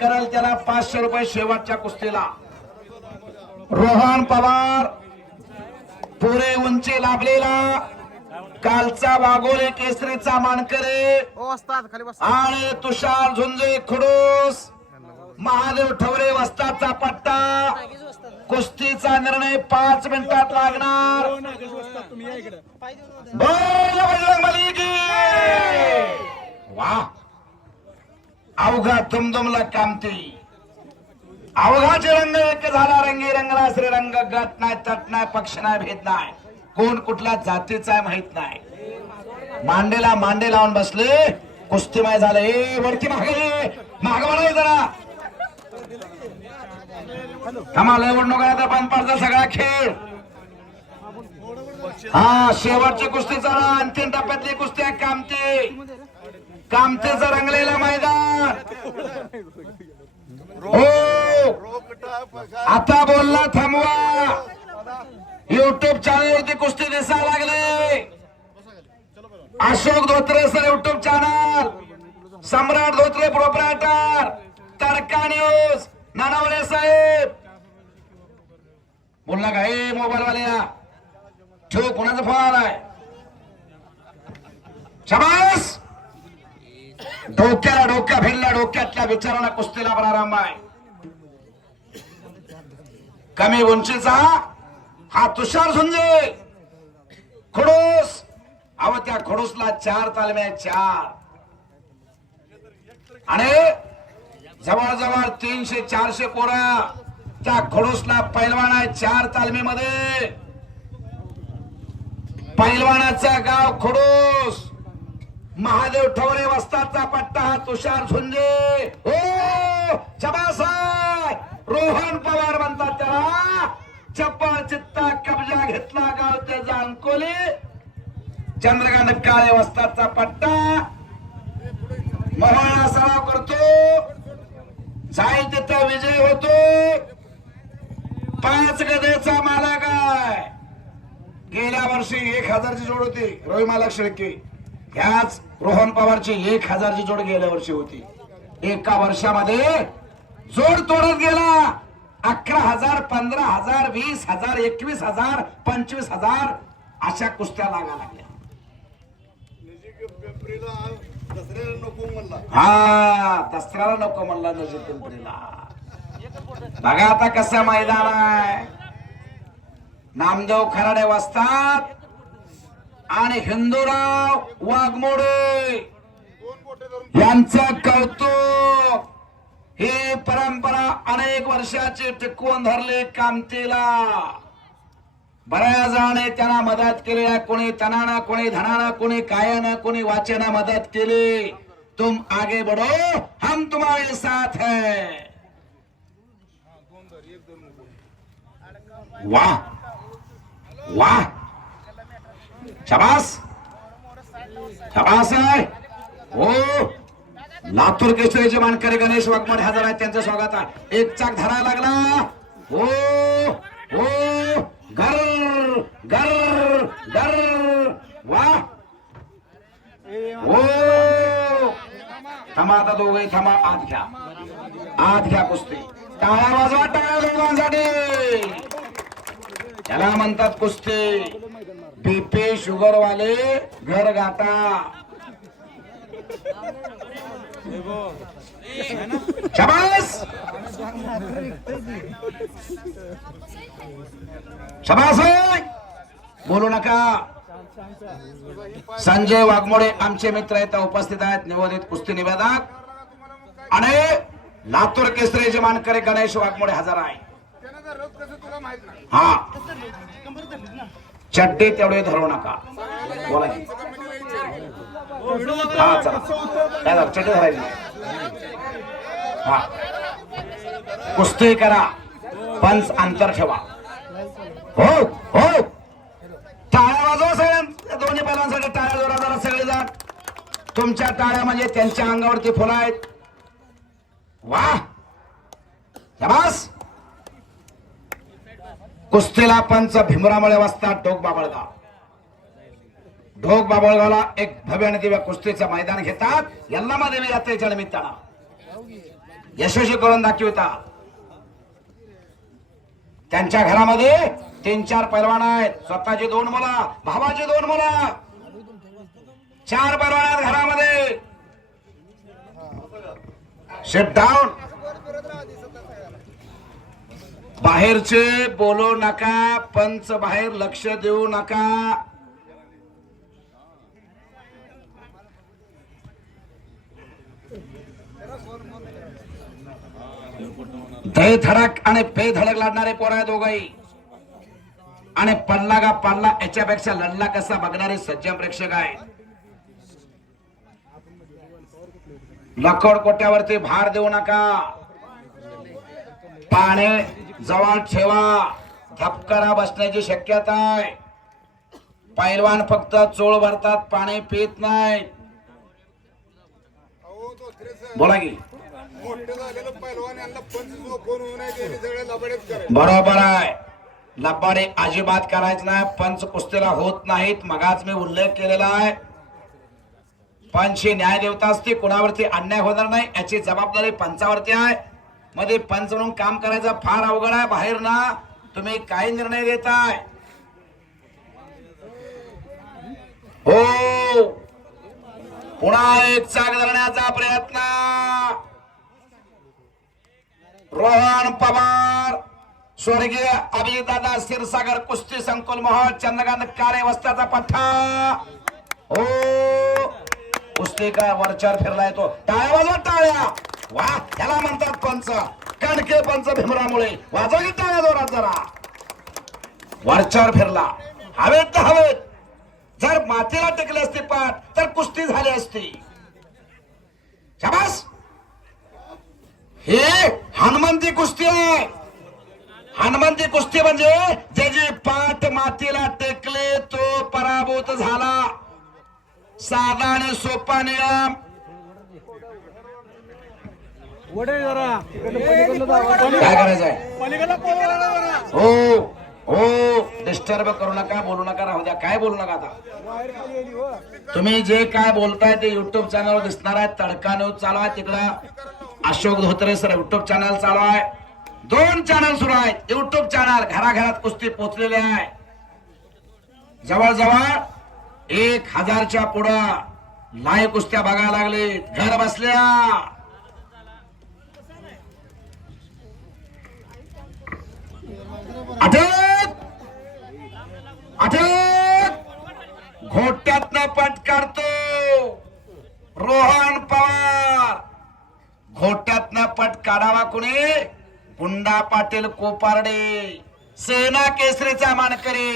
कराल त्याला 500 रुपये शेवटच्या कुस्तीला. रोहन पवार पुरे उंची लाभलेला कालचा वाघोरे केसरीचा मानकरी आणि तुषार झुंजे खुडूस महादेव ठवरे वस्तादचा पट्टा. कुस्तीचा निर्णय 5 मिनिटात लागणार. बजरंगबली की वाह. अवघा तुमदुमला कामती अवघाचे रंग एक झाला. रंगी रंगला श्रीरंग. गट नाही तट नाही पक्ष नाही भेद नाही. कोण कुठल्या जातीचा आहे माहित नाही. मांडेला मांडे लावून बसले. कुस्तीमय झाले. वरती मागे माग वळा जरा. आम्हाला निवडणूक आता बंद पडचा सगळा खेळ. हा शेवटची कुस्ती चला. अंतिम टप्प्यातली कुस्ती आहे कामते. कामतेचं रंगलेलं मैदान. हो आता बोलला थांबवा. युट्यूब चॅनलवरती कुस्ती दिसायला लागले. Ashok Dhotre sir YouTube channel. Samrat Dhotre proprietor. Tadka news. Nanavale साहेब बोलला का हे मोबाईल वाले ठेव. कोणाचा फोन आलाय. शाबास. डोक्या भिडल्या. डोक्यातल्या विचाराला कुस्तीला प्रारंभ आहे. कमी उंचीचा हा तुषार झुंजे खडूस. अव त्या खडूसला 4 तालम्या 4 आणि जवळजवळ 300-400 पोरा. त्या खडूसला पैलवान आहे 4 तालमीमध्ये. पैलवानाचा गाव खडूस. महादेव ठवरे वस्तादचा पट्टा हा तुषार झुंजे. हो जबासाय. रोहन पवार म्हणतात त्याला. चप्पल चित्ता कब्जा घेतला गाव त्याचा अंकोली. चंद्रकांत काळे वस्तादचा पट्टा. मोहळा सराव करतो. जाईल तिथं विजय होतो. 5 गदेचा मालक आहे. गेल्या वर्षी 1000ची जोड होती रोही मालक शेळके. ह्याच रोहन पवारची 1000ची जोड गेल्या वर्षी होती. एका वर्षामध्ये जोड तोडत गेला. 11,000, 15,000, 20,000, 21,000, 25,000 अशा कुस्त्या लागा लागल्या. हा दसऱ्याला नको म्हणला नजीक पिंपरीला. बघा आता कसं मैदान आहे. नामदेव खराडे वस्ताद आणि हिंदूराव वाघमोडे यांचं कौतुक. ही परंपरा अनेक वर्षाची टिकवून धरली कामतीला. बऱ्याच जणांनी त्यांना मदत केली. कोणी तनाना, कोणी धनाना, कोणी कायाना, कोणी वाचना मदत केली. तुम आगे बढ़ो, हम तुम्हारे साथ है. वाह वाह. शाबास शाबास आहे. हो लातूर केसरीचे मानकरी गणेश वाघमोडे हजर आहेत. त्यांचं स्वागत आहे. एक चाक धरायला लागला. हो हो गर गर गर. वाह हो. थांबा आता दोघे थांबा. आत घ्या कुस्ती. टाळ्या वाजवा. टाळ्या दोघांसाठी. त्याला म्हणतात कुस्ती. बीपी शुगर वाले घर गाठा. शाबास शाबास. बोलू नका. संजय वाघमोडे आमचे मित्र आहेत, उपस्थित आहेत. निवेदित कुस्ती निवेदक आणि लातूर केसरीचे मानकरी गणेश वाघमोडे हजर आहे. हा चड्डी तेवढे धरू नका. बोला की. हा चला काय झालं. चड्डी धरायची. हा कुस्ती करा. पंच अंतर ठेवा. हो हो टाळ्या वाजवा. सगळ्या दोन्ही बैलांसाठी टाळ्या जोरा जरा सगळे जण. तुमच्या टाळ्या म्हणजे त्यांच्या अंगावरती फुलं आहेत. वाह शाबास. कुस्तीला पंच भीमरामुळे वाजतात. ढोक बाबळगाव. ढोक बाबळगावला एक भव्य आणि दिव्य कुस्तीचं मैदान घेतात. यल्लामा देवी यात्रेच्या निमित्तानं. यशस्वी करून दाखवता. त्यांच्या घरामध्ये 3-4 पैलवान आहेत. स्वतःची 2 मुलं, भावाची 2 मुलं, 4 पैलवान आहेत घरामध्ये. Shit down. बाहेरचे बोलू नका, पंच बाहेर लक्ष देऊ नका. दही धडक आणि बेधडक लढणारे पोर आहे दोघही. आणि पडला का पडला याच्यापेक्षा लढला कसा बघणारे सज्जन प्रेक्षक आहे. लखोड कोट्यावरती भार देऊ नका. पाणी जवळ ठेवा. धपकरा बसण्याची शक्यता आहे. पैलवान फक्त चोळ भरतात, पाणी पित नाही. बोला की. बरोबर आहे. लबाडे अजिबात करायचं नाही. पंच कुस्तीला होत नाहीत. मगाच मी उल्लेख केलेला आहे. पंच ही न्याय देवता असते. कुणावरती अन्याय होणार नाही याची जबाबदारी पंचावरती आहे. मध्ये पंच म्हणून काम करायचं फार अवघड आहे. बाहेर ना तुम्ही काही निर्णय देताय. हो, पुन्हा एक चाक धरण्याचा प्रयत्न. रोहन पवार, स्वर्गीय अभिजितदादा क्षीरसागर कुस्ती संकुल मोहोळ, चंद्रकांत काळे वस्त्याचा पठ्ठा. हो, कुस्ती का वरचार फिरलाय तो. टाळ्या वाजवा, टाळ्या. वा, त्याला म्हणतात पंच. कणके पंच भीमरामुळे. वाजवा की टाळ्या जोरात जरा. वरचार फिरला. हवेत तर हवेत. जर मातीला टेकले असते पाठ तर कुस्ती झाली असती. शाबास. हे हनुमंती कुस्ती आहे. हनुमंती कुस्ती म्हणजे ज्याची पाठ मातीला टेकले तो पराभूत झाला. साधा आणि सोपा नियम. काय करायचंय? हो हो, डिस्टर्ब करू नका, बोलू नका, राहू द्या. काय बोलू नका. आता तुम्ही जे काय बोलताय ते युट्यूब चॅनलवर दिसणार आहे. तडका न्यूज चालू आहे तिकडं. Ashok Dhotre sir YouTube channel चालू आहे. 2 चॅनल सुरू आहेत. युट्यूब चॅनल घराघरात कुस्ती पोचलेले आहे. जवळजवळ 1000च्या पुढं लाईव्ह कुस्त्या बघायला लागले घर बसल्या. अटक अटक. घोट्यातनं पट काढतो रोहन पवार. घोट्यातनं पट काढावा कुणी? गुंडा पाटील कोपारडे, सेना केसरीचा मानकरी,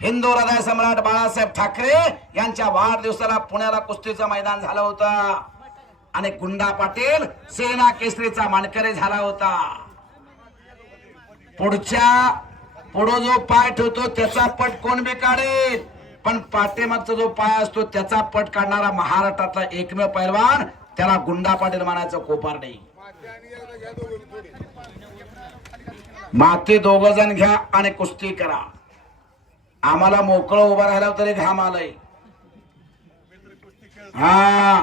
हिंदू हृदय सम्राट बाळासाहेब ठाकरे यांच्या वाढदिवसाला पुण्याला कुस्तीचं मैदान झालं होतं. आणि गुंडा पाटील सेना केसरीचा मानकरी झाला होता. पुढं जो पाय ठेवतो त्याचा पट कोण बी काढेल, पण पाठीमागचा जो पाय असतो त्याचा पट काढणारा महाराष्ट्रातला एकमेव पैलवान, त्याला गुंडा पाटील म्हणायचं, कोपारडे. माती 2 जण घ्या आणि कुस्ती करा. आम्हाला मोकळं उभं राहिला तरी घाम आलंय. हा,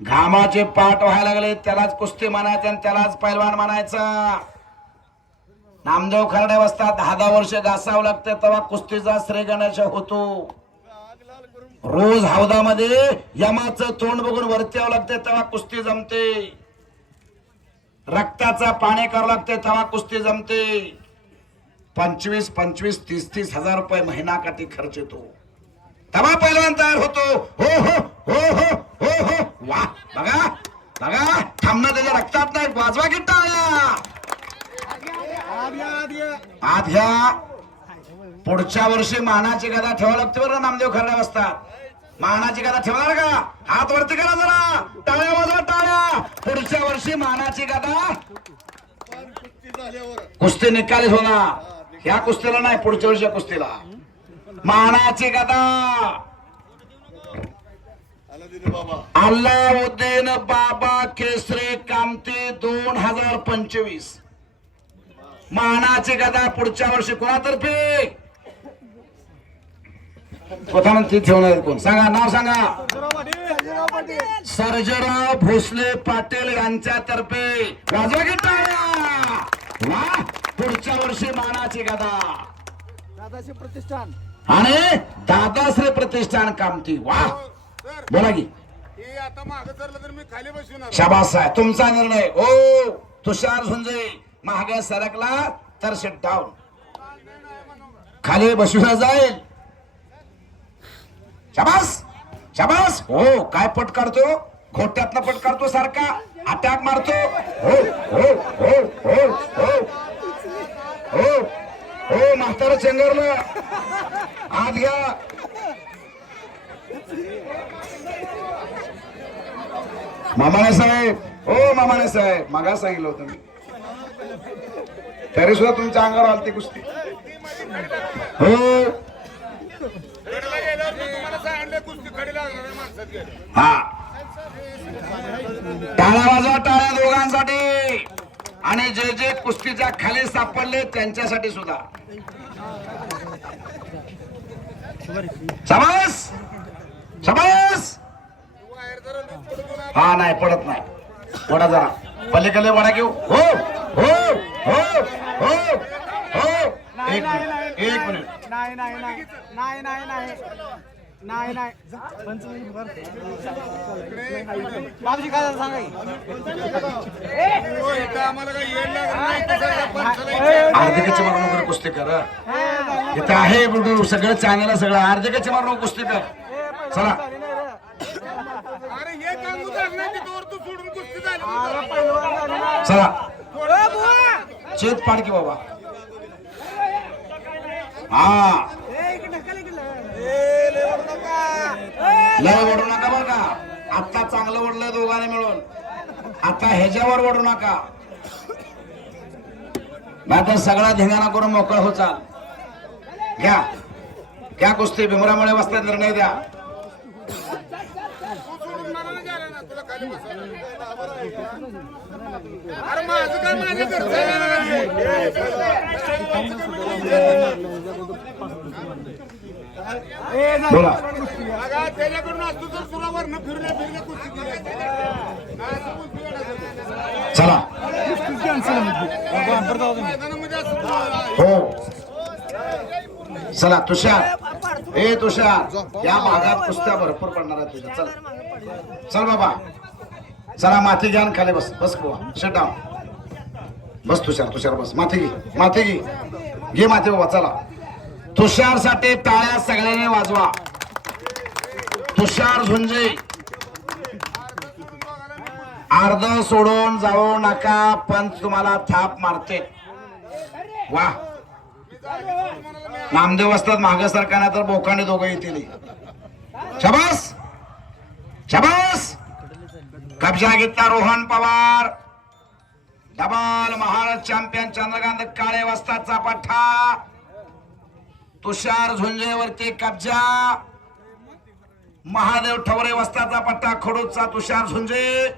घामाचे पाठ व्हायला लागले त्यालाच कुस्ती म्हणायचं आणि त्यालाच पैलवान म्हणायचं. नामदेव खर्डे बसतात 10 वर्ष घासावं लागतं तेव्हा कुस्तीचा श्री गणेश होतो. रोज हौदामध्ये यमाचं तोंड बघून वरती यावं लागतं तेव्हा कुस्ती जमते. रक्ताचा पाणी करावं लागते तेव्हा कुस्ती जमते. 25, 30 हजार रुपये महिना काठी खर्च येतो तेव्हा पैलवान तयार होतो. हो हो हो हो हो हो. वा, बघा बघा, थांबणं त्याच्या रक्तात नाही. वाजवा की टाळ्या. आध्या पुढच्या वर्षी मानाची गदा ठेवावं लागते बरं. नामदेव खर्डे बसतात. मानाची गदा ठेवणार का? हात वरती करा जरा. टाळ्या वाजवा, टाळ्या. पुढच्या वर्षी मानाची गदा कुस्ती निकाली होणार. ह्या कुस्तीला नाही, पुढच्या वर्षी कुस्तीला मानाची गदा. अल्लाउद्दीन बाबा केसरी कामती 2025 मानाची गदा पुढच्या वर्षी कोणातर्फे? कोथानं ती ठेवणार आहेत कोण सांगा नाव सांगा सर्जेराव भोसले पाटील यांच्यातर्फे वाजवा की टाळ्या. वा पुढच्या वर्षी मानाची गदा दादाश्री प्रतिष्ठान आणि दादाश्री प्रतिष्ठान कामती. वा बोला की हे आता मागं सरलं तर मी खाली बसणार. शाबास आहे तुमचा निर्णय. ओ तुषार झुंजे महागे सरकला तर शिट डाऊन खाली बसविला जाईल. शाबास शाबास. हो काय पट काढतो खोट्यातनं पट काढतो सारखा अटॅक मारतो. हो हो हो हो हो हो हो म्हातारं चेंगरलं आत घ्या. मामाने साहेब हो मामाने साहेब मागा सांगितलं होतं मी तरी सुद्धा तुमच्या अंगावर आलती कुस्ती. हो कडेला गेल्यावर मी तुम्हाला सांगितलं कुस्ती खडी लागणार आहे माणसात गेली. हा टाळ्या वाजवा टाळ्या दोघांसाठी आणि जे जे कुस्तीच्या खाली सापडले त्यांच्यासाठी सुद्धा. शाबास शाबास. बाहेर जरा लूज पडू नका. हा नाही पडत नाही. वडा जरा पलीकडे वडा घेऊ. हो हो हो हो हो एक मिनिट एक मिनिट. नाही नाही नाही नाही नाही नाही नाही नाही बाबूजी काय झालं सांगा की? हो, इथं आम्हाला काही येड लागत नाही. कसं पंचाला अर्धेकचे मारून वगैरे कुस्ती कर. इथं आहे बुडू सगळं चॅनल सगळं अर्धेकचे मारून कुस्ती कर. चला अरे हे काम उचलणार की तोवर तू सोडून कुस्ती झाली. चला चेत पाड की बाबा. हा लय ओढू नका बरं का. आता चांगलं ओढलंय दोघांनी मिळून. आता ह्याच्यावर ओढू नका नाहीतर सगळा धिंगाणा करून मोकळ हो. चाल घ्या घ्या कुस्ती. भीमरामुळे बसता निर्णय द्या. तू सोडून मला नाही गेला ना तुला खाली बसवलं. अरे माझं काय माझ्या घरचं आहे बोला अगं, त्याच्याकडून असतो तर तुला वरनं फिरल्या फिरल्या कुस्ती केली. चला मैदानामध्ये असं हो चला तुषार ए तुषार या भागात कुस्त्या भरपूर पडणार आहेत तुझ्या. चल चल बाबा चला माती घ्या आणि खाली बस बस बाबा शट डाऊन बस. तुषार तुषार बस माती घे माती घे घे माती बाबा. चला तुषार साठी टाळ्या सगळ्यांनी वाजवा. तुषार झुंजे अर्ध सोडून जाऊ नका पंच तुम्हाला थाप मारते. वा नामदेव असतात मागे सरकारने तर बोकांनी दोघं येतील. शाबास शाबास. कब्जा घेतला रोहन पवार. डबल महाराष्ट्र चॅम्पियन चंद्रकांत काळे वस्तादचा पठ्ठा. तुषार झुंजेवरती कब्जा. महादेव ठवरे वस्तादचा पट्टा खडूचा तुषार झुंजे.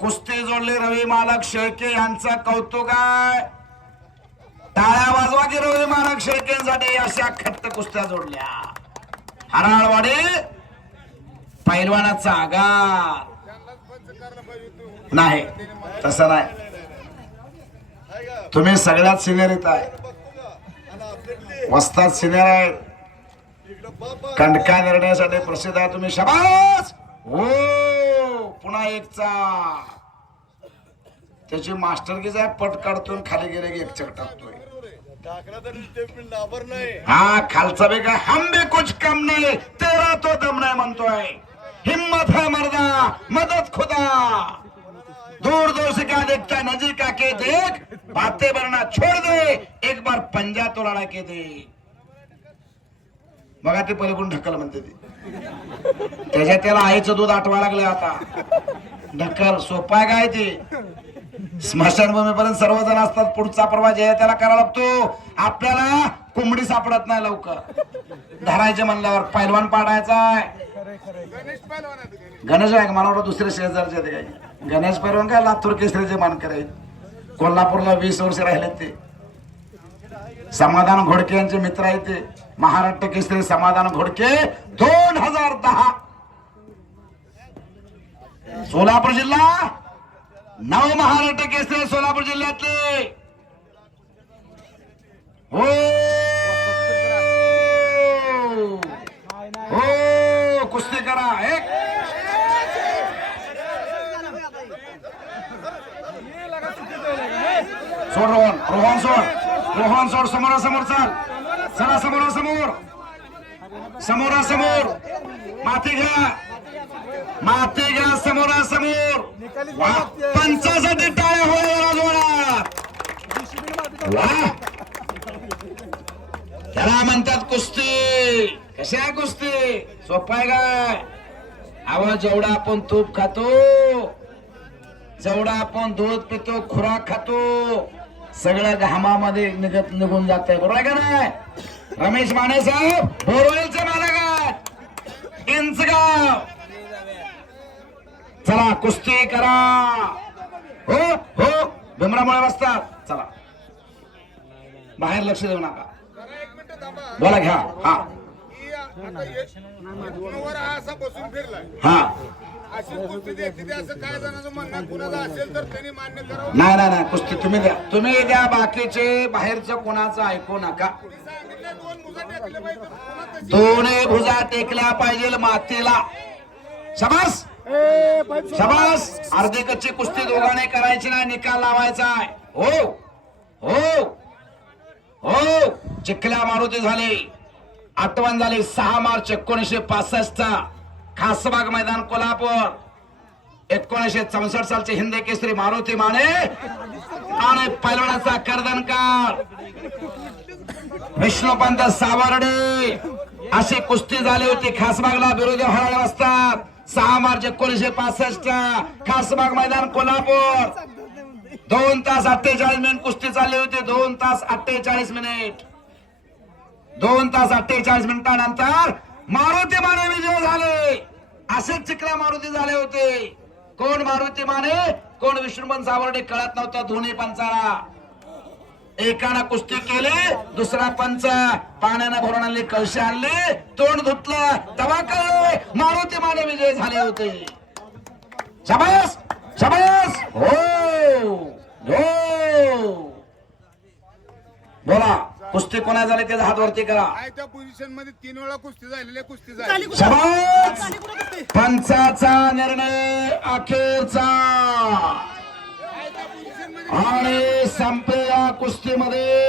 कुस्ती जोडली रवी मालक शेळके यांचं कौतुक आहे. टाळ्या वाजवा की रवी मालक शेळकेंसाठी अशा खट्ट कुस्त्या जोडल्या. हराळवाडी पैलवानाचा आगार नाही तसं नाही. तुम्ही सगळ्यात सिनियर येत आहे. वस्ताद सिनियर आहेत. कंडका निर्णयासाठी प्रसिद्ध आहे तुम्ही. शाबास. हो पुन्हा एकचा त्याची मास्टरकीच आहे. पट काढतो खाली गेले की एक चक टाकतोय. हा खालचा बे काय हम भी कुछ कम नाही तेरा तो दम नाही म्हणतोय. हिम्मत है मर्दा मदद खुदा. दूर दूर से क्या देखता है नजीक आके देख. बातें बनना छोड़ दे एक बार पंजा तो लड़ा के दे. बघा ते पहिले कोण ढकल म्हणते ते. त्याच्या त्याला आईचं दूध आठवा लागले आता. ढकल सोपा आहे काय ते. स्मशानभूमीपर्यंत सर्वजण असतात. पुढचा प्रवास जे त्याला करावा लागतो. आपल्याला कोंबडी सापडत नाही लवकर. धरायचे म्हणल्यावर पैलवान पाडायचा आहे. गणेश आहे मला वाटतं दुसरे शेजारचे ते काय गणेश पैलवान काय लातूर केसरीचे मानकर आहेत. कोल्हापूरला 20 वर्ष राहिलेत ते. समाधान घोडके यांचे मित्र आहेत ते महाराष्ट्र केसरी समाधान घोडके 2010 सोलापूर जिल्हा नव महाराष्ट्र केसरी सोलापूर जिल्ह्यातले हो हो कुस्ती करा एक सोड रोहन सोड समोरासमोर चाल चला समोरासमोर माती घ्या समोरासमोर पंचासाठी टाळ्या होईल वा त्याला म्हणतात कुस्ती कशी आहे कुस्ती सोपं आहे काय आवाज जेवढा आपण तूप खातो जेवढा आपण दूध पितो खुराक खातो सगळं घामामध्ये निघून जात आहे बरोबर आहे का नाही रमेश माने साहेब बोरवेलचे मालक आहेत इंचगाव चला कुस्ती करा हो हो भीमरामुळे बसतात चला बाहेर लक्ष देऊ नका जरा एक मिनिट थांबा बोला घ्या हा की आता वर असा बसून फिरलाय हा अशी कुस्ती द्यायची ते असं काय जणांचं म्हणणं कुणाचं असेल तर त्यांनी मान्य करावं नाही कुस्ती तुम्ही द्या बाकीचे बाहेरचं कोणाचं ऐकू नका मी सांगितलं दोन भुजा टेकले पाहिजे पुन्हा तशी दोन्ही भुजा टेकल्या पाहिजे मातीला शाबास शाबास अर्धी कच्ची कुस्ती दोघांनी करायची नाही निकाल लावायचा आहे हो हो हो चिखल्या मारुती झाली आठवण झाली 6 मार्च 1965 खासबाग मैदान कोल्हापूर 1964 सालचे हिंदी केसरी मारुती माने आणि पैलवानाचा कर्दनकार विष्णुपंत सावर्डे अशी कुस्ती झाली होती खासबागला विरोधी हराळे असतात 6 मार्च 1965 खासबाग मैदान कोल्हापूर 2 तास 48 मिनिट कुस्ती चालली होती 2 तास 48 मिनिट 2 तास 48 मिनिटानंतर मारुती माने विजय झाले असेच चिखला मारुती झाले होते कोण मारुती माने कोण विष्णुपंत सावर्डे कळत नव्हतं दोन्ही पंचाला एकानं कुस्ती केली दुसरा पंच पाण्यानं भरून आणले कळशी आणले तोंड धुतलं तेव्हा कळले मारुती माने विजय झाले होते शाबास शाबास हो हो बोला कुस्ती कोणा झाली त्याचा हात वरती करा आहे त्या पोझिशन मध्ये 3 वेळा कुस्ती झालेली कुस्ती झाली शाबास पंचाचा निर्णय अखेरचा आहे त्या पोझिशन मध्ये आणि संपलेल्या कुस्तीमध्ये